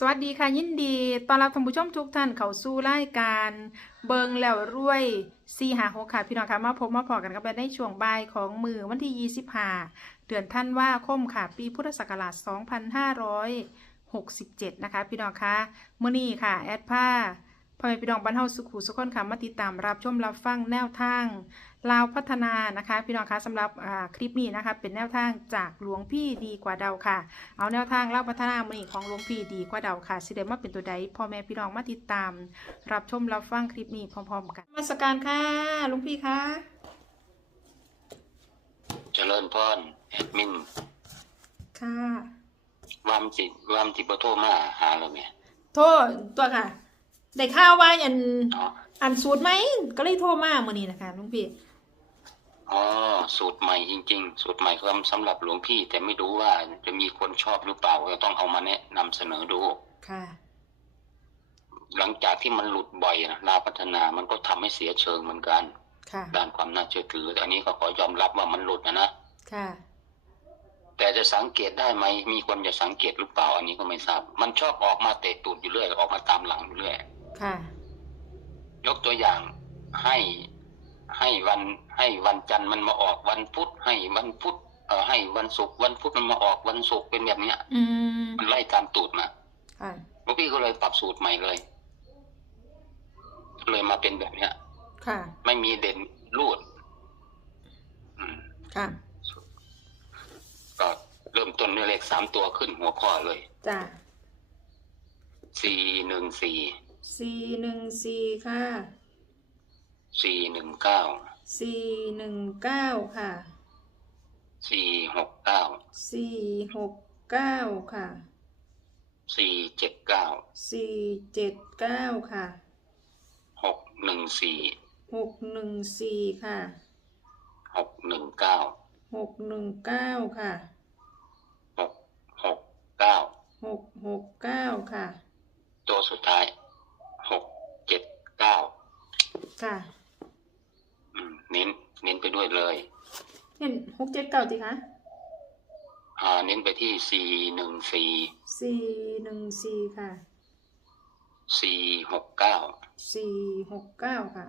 สวัสดีค่ะยินดีต้อนรับท่านผู้ชมทุกท่านเข้าสู่รายการเบิงแล้วรวยซีหาหกค่ะ พี่น้องคะมาพบมาพอกันกันในช่วงบ่ายของมือวันที่ 25 เดือนท่านว่าคมค่ะ ปีพุทธศักราช 2567 นะคะ พี่น้องคะมื่อนี้ค่ะ แอดผ้า พ่อแม่พี่น้องบ้านเฮาสุขุสุขคนค่ะมาติดตามรับชมรับฟังแนวทางลาวพัฒนานะคะ พี่น้องคะสำหรับอ่าคลิปนี้นะคะ เป็นแนวทางจากหลวงพี่ดีกว่าเดาค่ะ เอาแนวทางเล่าพัฒนามือนี้ของหลวงพี่ดีกว่าเดาค่ะสิเดมาเป็นตัวใดพ่อแม่พี่น้องมาติดตาม รับชมรับฟังคลิปนี้พร้อมๆกันมาสการค่ะหลวงพี่คะเจริญพรแอดมินค่ะวามจิวามจิบโทรมาหาเราไหมโทษตัวค่ะ ได้ข่าวว่าอันอ๋ออันสูตรไหมก็เลยโทรมามื่อนี้นะคะหลวงพี่อ๋อสูตรใหม่จริง ๆ สูตรใหม่ครับสำหรับหลวงพี่ แต่ไม่รู้ว่าจะมีคนชอบหรือเปล่าก็ต้องเอามาแนะนำเสนอดูค่ะ หลังจากที่มันหลุดบ่อยนะลาวพัฒนามันก็ทำให้เสียเชิงเหมือนกันค่ะด้านความน่าเชื่อถือแต่อันนี้ก็ขอยอมรับว่ามันหลุดนะนะค่ะ แต่จะสังเกตได้ไหมมีคนจะสังเกตหรือเปล่า อันนี้ก็ไม่ทราบ มันชอบออกมาเตะตูดอยู่เรื่อยออกมาตามหลังอยู่เรื่อย ค่ะ ยกตัวอย่างให้ให้วันให้วันจันทร์มันมาออกวันพุธให้วันพุธเอ่อให้วันศุกร์วันพุธมันมาออกวันศุกร์เป็นแบบเนี้ย อืมมันไล่ตามตูดมาค่ะ หลวงพี่ก็เลยปรับสูตรใหม่เลย เลยมาเป็นแบบเนี้ย ค่ะ ไม่มีเด่นรูด อืม ค่ะก็เริ่มต้นด้วยเลขสามตัวขึ้นหัวข้อเลย จ้าสี่หนึ่งสี่ สี่หนึ่งสี่ค่ะสี่หนึ่งเก้าสี่หนึ่งเก้าค่ะสี่หกเก้าสี่หกเก้าค่ะสี่เจ็ดเก้าสี่เจ็ดเก้าค่ะหกหนึ่งสี่หกหนึ่งสี่ค่ะหกหนึ่งเก้าหกหนึ่งเก้าค่ะหกหกเก้าหกหกเก้าค่ะ ตัวสุดท้ายหกเจ็ดเก้า ค่ะอืมเน้น เน้นไปด้วยเลยเห็นหกเจ็ดเก้าจีคะอ่าเน้นไปที่สี่หนึ่งสี่สี่หนึ่งสี่ค่ะสี่หกเก้าสี่หกเก้าค่ะ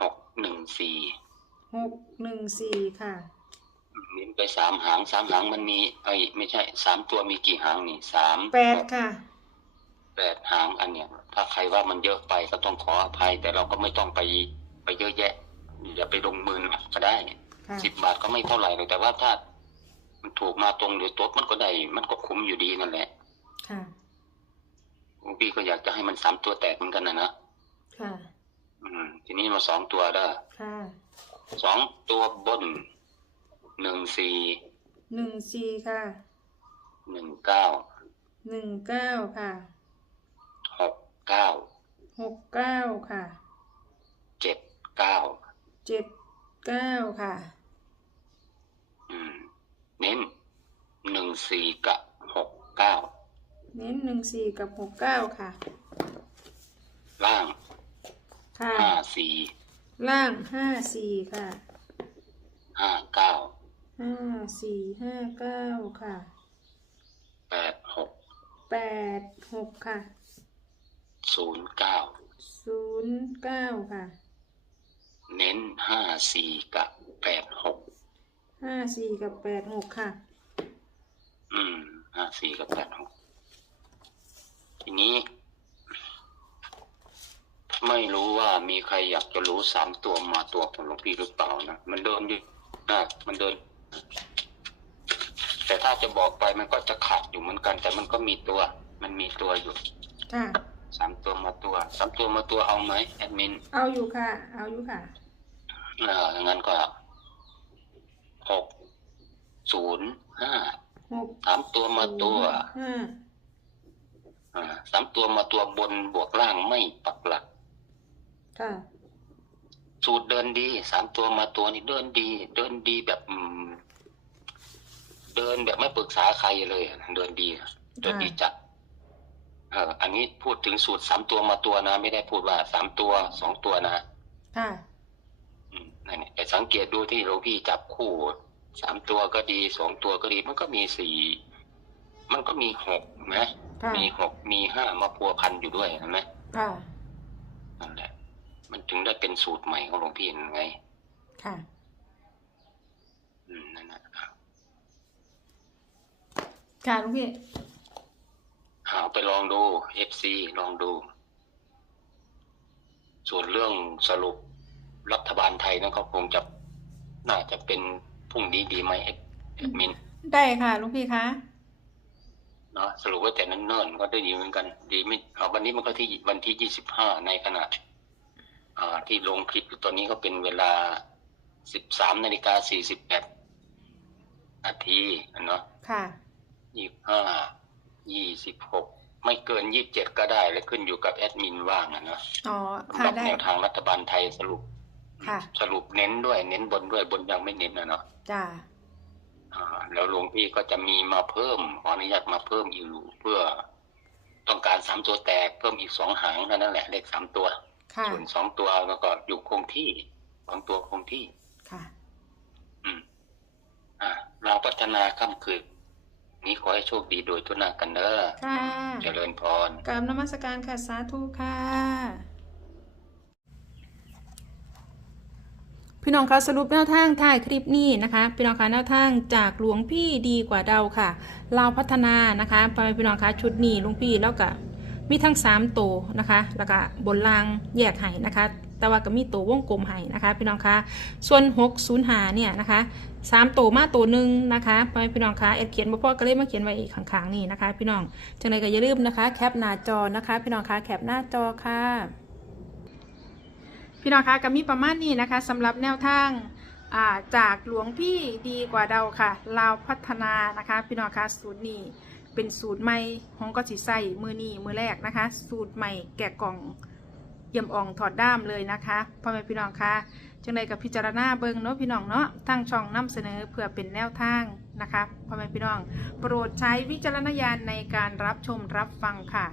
หกหนึ่งสี่หกหนึ่งสี่ค่ะเน้นไปสามหางสามหางมันมีไอ้ยไม่ใช่สามตัวมีกี่หางนี่สามแปดค่ะ แปดหางอันเนี้ยถ้าใครว่ามันเยอะไปก็ต้องขออภัย แต่เราก็ไม่ต้องไปไปเยอะแยะอย่าไปลงมือก็ได้ค่ะสิบบาทก็ไม่เท่าไหร่หรอกแต่ว่าถ้ามันถูกมาตรงหรือตัวมันก็ได้ มันก็คุ้มอยู่ดีนั่นแหละค่ะหลวงพี่ก็อยากจะให้มันสามตัวแตกเหมือนกันนะนะค่ะ อืม ทีนี้มาสองตัวได้ค่ะสองตัวบนหนึ่งสี่หนึ่งสี่ค่ะหนึ่งเก้าหนึ่งเก้าค่ะหก เก้าหกเก้าค่ะเจ็ดเก้าเจ็ดเก้าค่ะ อืม เน้นหนึ่งสี่กับหกเก้าเน้นหนึ่งสี่กับหกเก้าค่ะ ล่างค่ะห้าสี่ล่างห้าสี่ค่ะห้าเก้าห้าสี่ห้าเก้าค่ะแปดหกแปดหกค่ะ ศูนย์เก้าศูนย์เก้าค่ะ เน้นห้าสี่กับแปดหกห้าสี่กับแปดหกค่ะ อืมห้าสี่กับแปดหกทีนี้ ไม่รู้ว่ามีใครอยากจะรู้สามตัวมาตัวของหลวงพี่หรือเปล่านะ มันเดินดินะมันเดิน แต่ถ้าจะบอกไปมันก็จะขาดอยู่เหมือนกัน แต่มันก็มีตัว มันมีตัวอยู่ ค่ะ สามตัวมาตัว สามตัวมาตัวเอาไหมแอดมิน เอาอยู่ค่ะ เอาอยู่ค่ะ เอองั้นก็หกศูนย์ห้าหกสามตัวมาตัวห้าอ่าสามตัวมาตัวบนบวกล่างไม่ปักหลัก ค่ะ สูตรเดินดีสามตัวมาตัวนี่เดินดี เดินดีแบบอืมเดินแบบไม่ปรึกษาใครเลยอะเดินดีเดินดีจัด เอออันนี้พูดถึงสูตรสามตัวมาตัวนะ ไม่ได้พูดว่าสามตัวสองตัวนะค่ะ อืมนั่นแหละไปสังเกตดูที่หลวงพี่จับคู่สามตัวก็ดีสองตัวก็ดี มันก็มีสี่มันก็มีหกนะค่ะ มีหกมีห้ามาพัวพันอยู่ด้วยเห็นไหมค่ะ นั่นแหละ มันถึงได้เป็นสูตรใหม่ของหลวงพี่ยังไง ค่ะ อืมนั่นนะครับ ค่ะหลุงพี่ เอาไปลองดูเอฟซีลองดู ส่วนเรื่องสรุปรัฐบาลไทยนั่นก็คงจะน่าจะเป็นพรุ่งนี้ดีไหมเอดมิน ได้ค่ะหลุงพี่คะเนาะสรุปไว้แต่นั้นเนิ่นๆก็ได้ดีเหมือนกัน ดีไม่เอาวันนี้มันก็ที่วันที่ยี่สิบห้าในขณะอ่าที่ลงคลิปอยู่ตอนนี้ก็เป็นเวลาสิบสามนาฬิกาสี่สิบแปดนาทีเนาะค่ะยี่ห้า ยี่สิบหกไม่เกินยี่สิบเจ็ดก็ได้เลยขึ้นอยู่กับแอดมินว่างอะเนาะอ๋อสำค่ะหรับได้แนวทางรัฐบาลไทยสรุปค่ะสรุปเน้นด้วยเน้นบนด้วยบนยังไม่เน้นนะเนาะจ้าอ่าแล้วหลวงพี่ก็จะมีมาเพิ่มขออนุญาตมาเพิ่มอยู่เพื่อต้องการสามตัวแตกเพิ่มอีกสองหางเท่านั่นแหละเลขสามตัวค่ะส่วนสองตัวแล้วก็อยู่คงที่สองตัวคงที่ค่ะ อืม อ่า เราพัฒนาค่ำคืน นี้ขอให้โชคดีโดยทุกหนากันเนอะค่ะเจริญพรกราบนมัสการค่ะสาธุค่ะ พี่น้องคะสรุปแนวทางถ่ายคลิปนี้นะคะ พี่น้องคะแนวทางจากหลวงพี่ดีกว่าเดาค่ะเราวพัฒนานะคะไปพี่น้องคะชุดนี้หลวงพี่แล้วก็มีทั้ง3ตัวนะคะ แล้วก็บนรางแยกไห้นะคะ แต่ว่าก็มีตัววงกลมไห้นะคะพี่น้องคะส่วน6 0หาเนี่ยนะคะสามตัวมาตัวหนึ่งนะคะไปพี่น้องคะเอ็ดเขียนบ่พอก็เลยมาเขียนไว้อีกข้างๆนี่นะคะ พี่น้องจังไรก็อย่าลืมนะคะ แคปหน้าจอนะคะ พี่น้องคะแคปหน้าจอค่ะพี่น้องคะก็มีประมาณนี้นะคะสำหรับแนวทางาจากหลวงพี่ดีกว่าเดาค่ะลาวพัฒนานะคะ พี่น้องคะสูตรนี้เป็นสูตรใหม่ของก็สิใส่มือนี้มือแรกนะคะ สูตรใหม่แกะกล่อง เยี่ยมอ่องถอดด้ามเลยนะคะพ่อแม่พี่น้องคะจังใดกับพิจารณาเบิงเนาะพี่น้องเนาะทั้งช่องนำเสนอเพื่อเป็นแนวทางนะคะพ่อแม่พี่น้อง โปรดใช้วิจารณญาณในการรับชมรับฟังค่ะ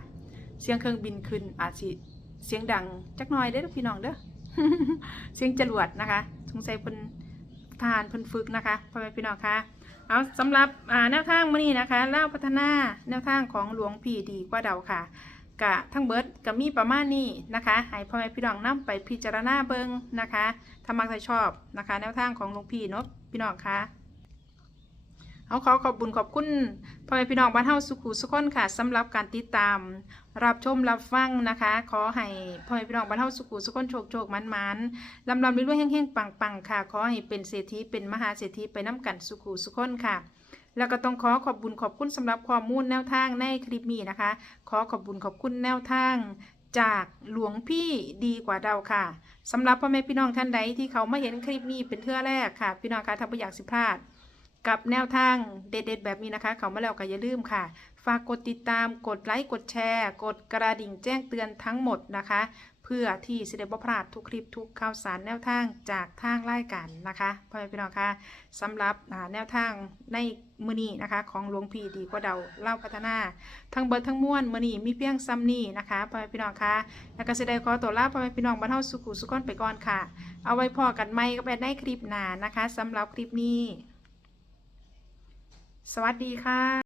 เสียงเครื่องบินขึ้นอาจสิเสียงดังจักหน่อยเด้อพี่น้องเด้อเสียงจรวดนะคะ สงสัยเพิ่นทหารเพิ่นฝึกนะคะพ่อแม่พี่น้องคะเอาสำหรับแนวทางมื้อนี้นะคะเล่าพัฒนาแนวทางของหลวงพี่ดีกว่าเดาค่ะ กะทั้งเบิดก็มีประมาณนี้นะคะให้พ่อแม่พี่น้องนํไปพิจารณาเบิงนะคะถ้ามักจะชอบนะคะ แนวทางของหลวงพี่เนาะพี่น้องคะเอาขอขอบบุญขอบคุณพ่อแม่พี่น้องบ้านเฮาสุขุสุขคนค่ะสำหรับการติดตาม รับชมรับฟังนะคะ ขอให้พ่อแม่พี่น้องบรรเทาสุขุสุขคนโชคโชคมันมันลำลำรวยๆแห้งๆปังๆค่ะ ขอให้เป็นเศรษฐีเป็นมหาเศรษฐีไปน้ำกันสุขุสุขคนค่ะ แล้วก็ต้องขอขอบบุญขอบคุณสำหรับข้อมูลแนวทางในคลิปนี้นะคะ ขอขอบบุญขอบคุณแนวทางจากหลวงพี่ดีกว่าเดาค่ะสำหรับพ่อแม่พี่น้องท่านใดที่เขามาเห็นคลิปนี้เป็นเทื่อแรกค่ะ พี่น้องคะถ้าไม่อยากสิพลาด กับแนวทางเด็ดๆแบบนี้นะคะ เขามาแล้วก็อย่าลืมค่ะ ฝากกดติดตามกดไลค์กดแชร์ กดกระดิ่งแจ้งเตือนทั้งหมดนะคะ เพื่อที่จะได้บ่พลาดทุกคลิปทุกข่าวสารแนวทางจากทางรายการนะคะพ่อแม่พี่น้องคะสำหรับแนวทางในมือนี้นะคะของหลวงพี่ดีกว่าเดาเล่าพัฒนา ทั้งเบิดทั้งม้วลมือนี้มีเพียงซ้ำนี้นะคะพ่อแม่พี่น้องคะแล้วก็แสดงขอตัวลาพ่อแม่พี่น้องบรรเทาสุขุสุขอนไปก่อนค่ะ เอาไว้พอกันไหมก็ไปในคลิปหน้านะคะสำหรับคลิปนี้ สวัสดีค่ะ